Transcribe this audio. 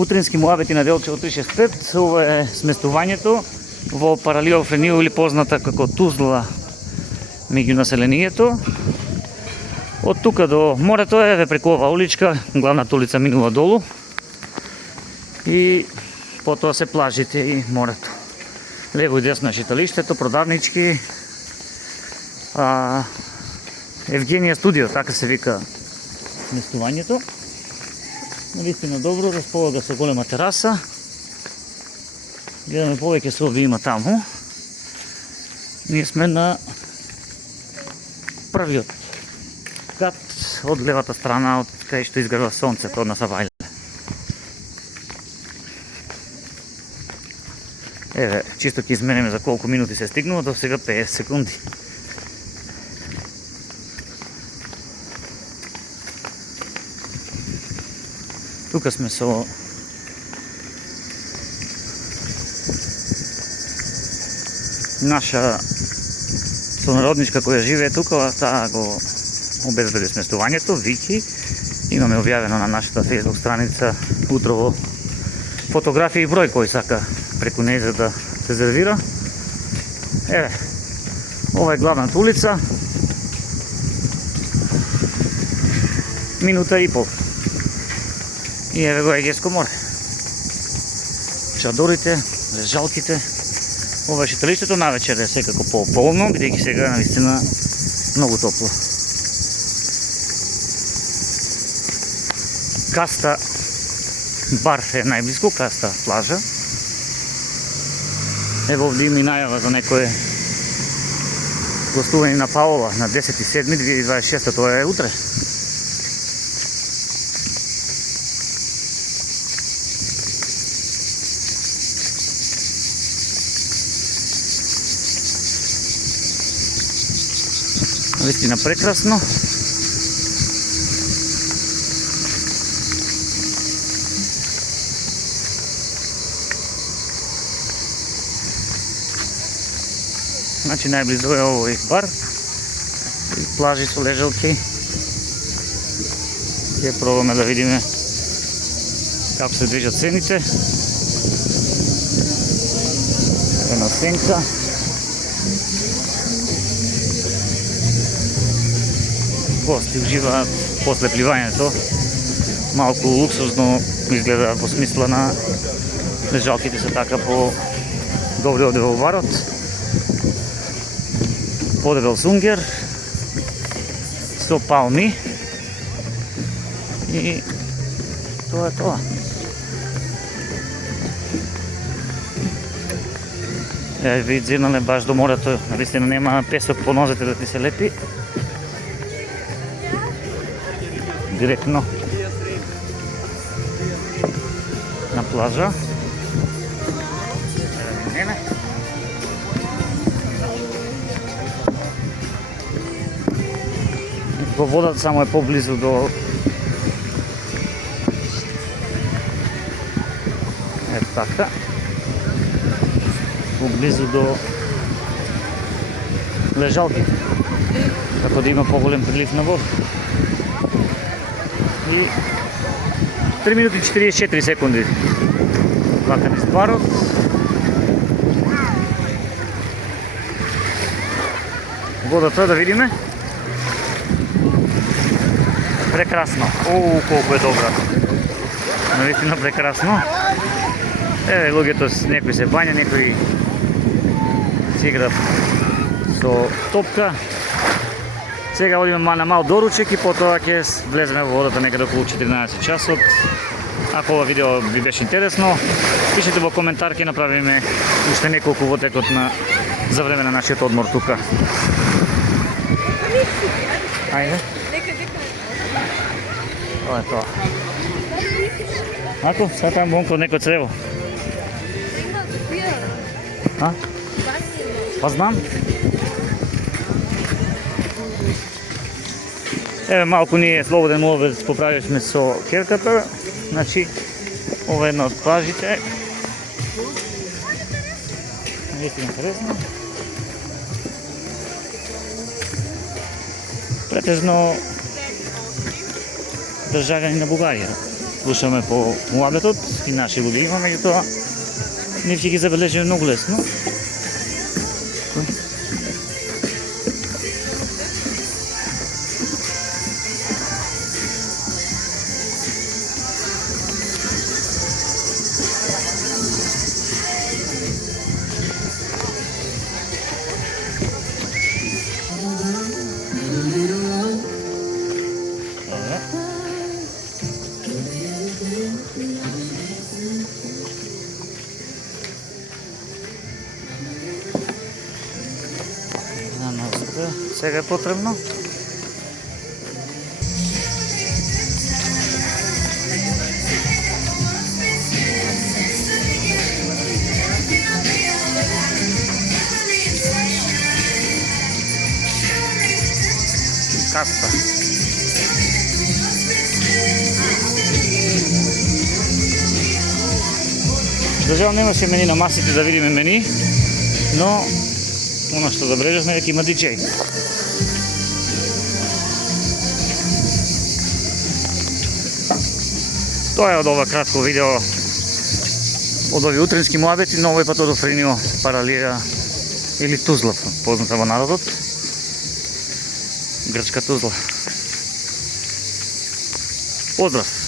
Утрински муабети на Делчево 365. Ова е сместувањето во Паралиов Ренил или позната како Тузла меѓу населението. Од тука до морето е преку ова уличка, главната улица минува долу и потоа се плажите и морето. Лево и десно е шеталиштето, продавнички. Евгенија студио, така се вика сместувањето. Наистина добро, располага со голема тераса. Гледаме повеќе соби има таму. Ние сме на првиот кат од левата страна, од кај што изгрева сонцето на Савајле. Еве, чисто ќе измериме за колку минути се стигнува, до сега 50 секунди. Тука сме со наша сонародничка која живее тука, таа го обезбеди сместувањето, Вики. Имаме објавено на нашата фејсбук страница утрово фотографија и број кој сака преку неја да се резервира. Еве, ова е главната улица. Минута и пол. И еве го Егејско море. Чадорите, лежалките. Ова е шеталиштето, навечер е секако по-полно, бидејќи сега е навистина многу топло. Каста бар е најблиску, Каста плажа. Ево овде има и најава за некое гостување на Паола на 10.7.2026, тоа е утре. Наистина прекрасно. Значи најблизо е овој бар и плажи со лежалки. Ќе пробаме да видиме како се движат цените. Една сенка. Гости уживаат после пливањето. Малку луксузно изгледа во смисла на лежалките се така по добри овде во барот. Подебел сунгер со палми и тоа е тоа. Ви зирнале баш до морето, навистина нема песок по нозете да ти се лепи. Директно на плажа. Во водата само е поблизу до така. Поблизу до лежалките. Така да има поголем прилив на вода. И 3 минути и 44 секунди. Вака низ барот. Водата да видиме. Прекрасно. Колку е добра. Наистина прекрасно. Еве луѓето, некои се бања, некои се играат со топка. Сега одиме на мал доручек и потоа ќе влеземе во водата некаде околу 14 часот. Ако ова видео ви беше интересно, пишете во коментар, ќе направиме уште неколку во текот за време на нашиот одмор тука. Ајде. Тоа е тоа. Ако, сега таму вонко некој црево. Па знам. Еве малку ние слободен ловец поправивме со керката. Значи, ова е една од плажите. Наистина интересно. Претежно државјани на Бугарија. слушаме по муабетот и наши луѓе има, меѓутоа нив ќе ги забележиме многу лесно. Сега е потребно. Каста. За жал немаше мени на масите да видиме мени, но оно што забележавме е дека има диџеј. Тоа е од ова кратко видео од овие утрински муабети, но овој пат од Офринио Паралира или Тузла, позната во народот. Грчка Тузла. Поздрав!